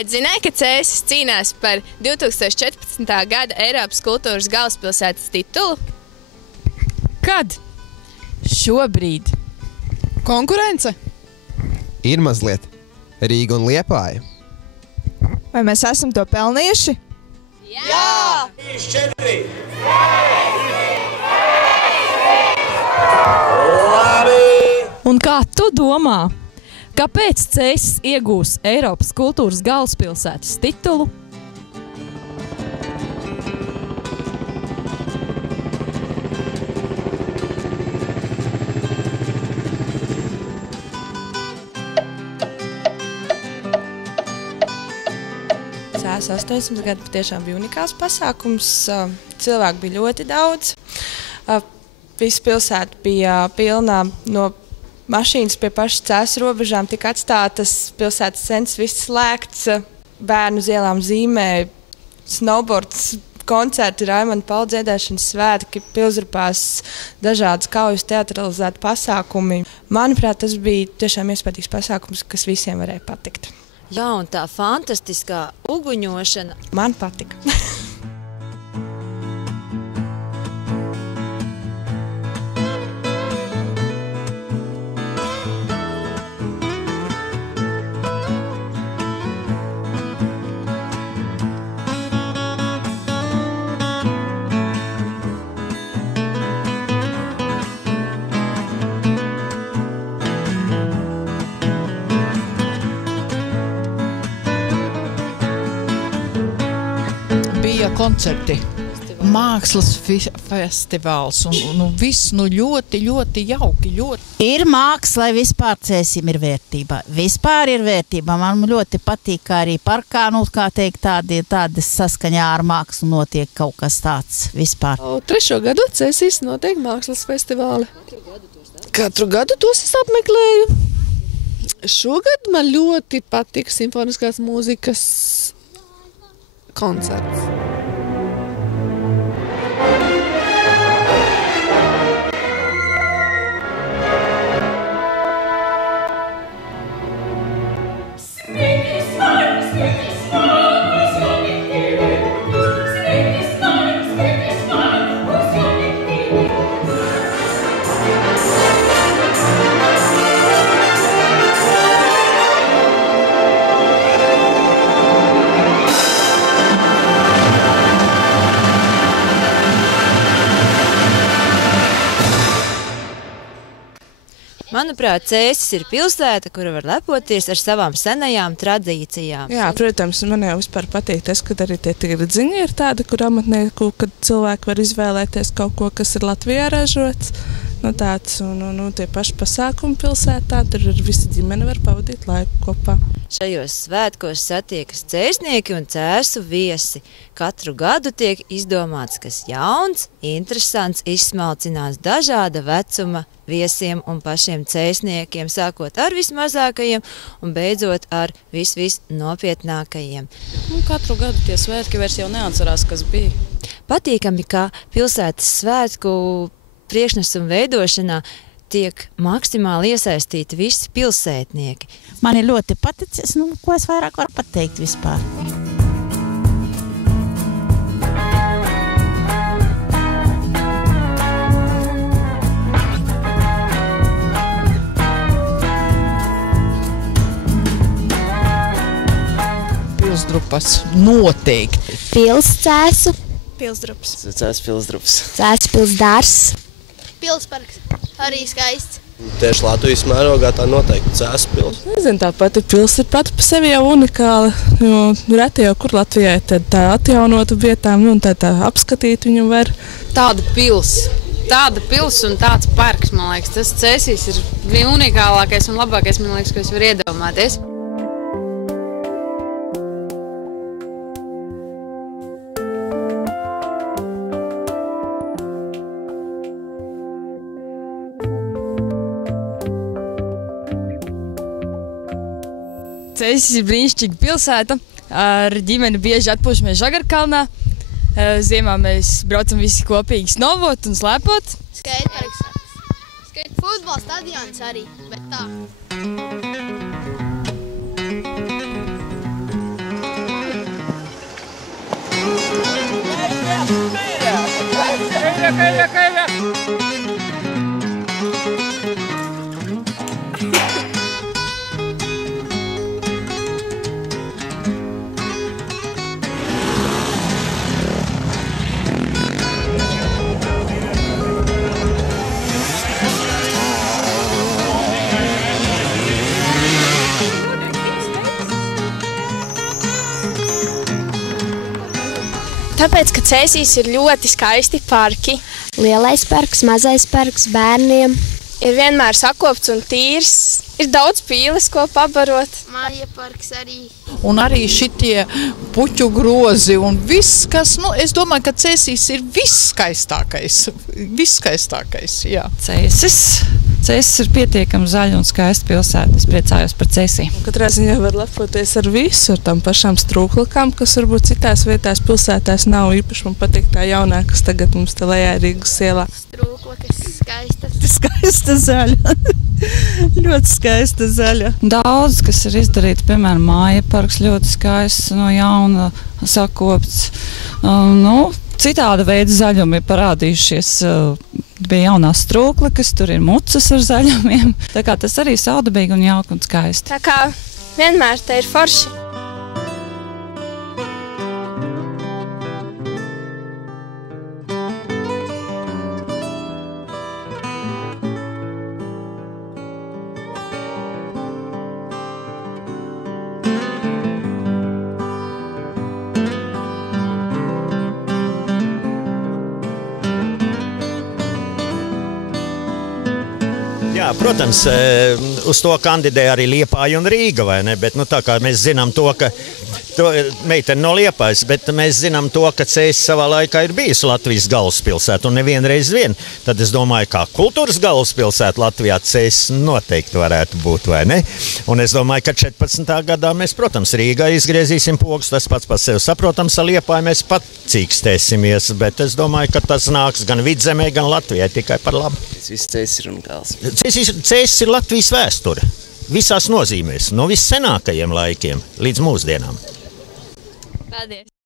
Vai zināji, ka Cēsis cīnās par 2014. gada Eiropas kultūras galvaspilsētas titulu? Kad? Šobrīd. Konkurence? Ir mazliet. Rīga un Liepāja. Vai mēs esam to pelnījuši? Jā! Un kā tu domā, kāpēc Cēsis iegūs Eiropas kultūras galvaspilsētas titulu? Cēsis 80 gadu patiešām bija unikāls pasākums. Cilvēku bija ļoti daudz. Visa pilsēta bija pilna no mašīnas pie pašas Cēsis robežām, tika atstātas pilsētas centrs, viss slēgts, bērnu uz ielām zīmē, snowboards, koncerti, Raimanda Paula dziedāšanas svētki, Pilsrupās dažādas kaujas teatralizēti pasākumi. Manuprāt, tas bija tiešām iespējams pasākums, kas visiem varēja patikt. Jā, un tā fantastiskā uguņošana. Man patika. Bija koncerti, mākslas festivāls un viss ļoti jauki. Ir māksla, lai vispār Cēsim ir vērtība. Vispār ir vērtība. Man ļoti patīk, ka arī parkā, kā teikt, tādi saskaņā ar mākslu notiek kaut kas tāds vispār. 3. gadu Cēsīs notiek mākslas festivāli. Katru gadu tos es apmeklēju. Šogad man ļoti patika simfoniskās mūzikas koncerts. Manuprāt, Cēsis ir pilsēta, kura var lepoties ar savām senajām tradīcijām. Jā, protams, man jau vispār patīk tas, ka arī tie tirdziņi ir tādi, kur amatnieku, kad cilvēki var izvēlēties kaut ko, kas ir Latvijā ražots. Tāds, un tie paši pasākumi pilsētā, tur ar visu ģimeni var pavadīt laiku kopā. Šajos svētkos satiekas cēsnieki un cēsu viesi. Katru gadu tiek izdomāts kas jauns, interesants, izsmalcinās dažāda vecuma viesiem un pašiem cēsniekiem, sākot ar vismazākajiem un beidzot ar visnopietnākajiem. Katru gadu tie svētki vairs jau neatcerās, kas bija. Patīkami, ka pilsētas svētku priekšnesumu veidošanā tiek maksimāli iesaistīti visi pilsētnieki. Man ir ļoti paticis, ko es vairāk varu pateikt vispār. Pilsdrupas noteikti. Pilscēsu. Pilsdrups. Cēsu pilsdrups. Cēsu pilsdārs. Pilsparks. Arī skaists. Tieši Latvijas mērogā tā noteikti Cēsu pils. Nezinu, tā pati pils ir pati pa sevi jau unikāla, jo reti jau kur Latvijai tā atjaunotu vietām, un tā apskatīt viņu var. Tāda pils un tāds parks, man liekas, tas Cēsīs ir unikālākais un labākais, man liekas, ko es varu iedomāties. Cēsis ir brīnišķīga pilsēta. Ar ģimeni bieži atpūšamies Žagarkalnā. Ziemā mēs braucam visi kopīgi snovot un slēpot. Skateparks. Futbola stadions arī, bet tā. Tāpēc, ka Cēsīs ir ļoti skaisti parki. Lielais parks, mazais parks bērniem. Ir vienmēr sakopts un tīrs. Ir daudz pīles, ko pabarot. Māja parks arī. Un arī šitie puķu grozi un viss, kas, es domāju, ka Cēsīs ir viskaistākais, jā. Cēsis ir pietiekami zaļa un skaista pilsēta. Es priecājos par Cēsī. Katrā ziņā var lepoties ar visu, ar tām pašām strūklikām, kas varbūt citās vietās pilsētās nav īpaši. Man patīk tā jaunā, kas tagad mums te lejā Rīgas ielā. Strūklikas skaistas. Skaista zaļa. Ļoti skaista zaļa. Daudz, kas ir izdarīts, piemēram, Māja parks ļoti skaists, no jauna sakopts. Citāda veida zaļumi ir parādījušies. Bija jaunās strūklikas, tur ir mucas ar zaļumiem. Tā kā tas arī saudabīgi un jauki un skaisti. Tā kā vienmēr te ir forši. Jā, protams, uz to kandidē arī Liepāja un Rīga, vai ne? Bet tā kā mēs zinām to, ka meitene no Liepājas, bet mēs zinām to, ka Cēsis savā laikā ir bijusi Latvijas galvaspilsēta un nevienreiz vien. Tad es domāju, kā kultūras galvaspilsēta Latvijā Cēsis noteikti varētu būt, vai ne? Un es domāju, ka 14. gadā mēs, protams, Rīgā izgriezīsim pogus, tas pats par sevi saprotams, ar Liepāju mēs pat cīkstēsimies, bet es domāju, ka tas nāks gan Vidzemē, gan Latvijai tikai par labu. Cēsis ir un gals. Cēsis ir Latvijas vēsture. Visās nozīmēs, no vissenākajiem laikiem līdz mūsdienām. Paldies!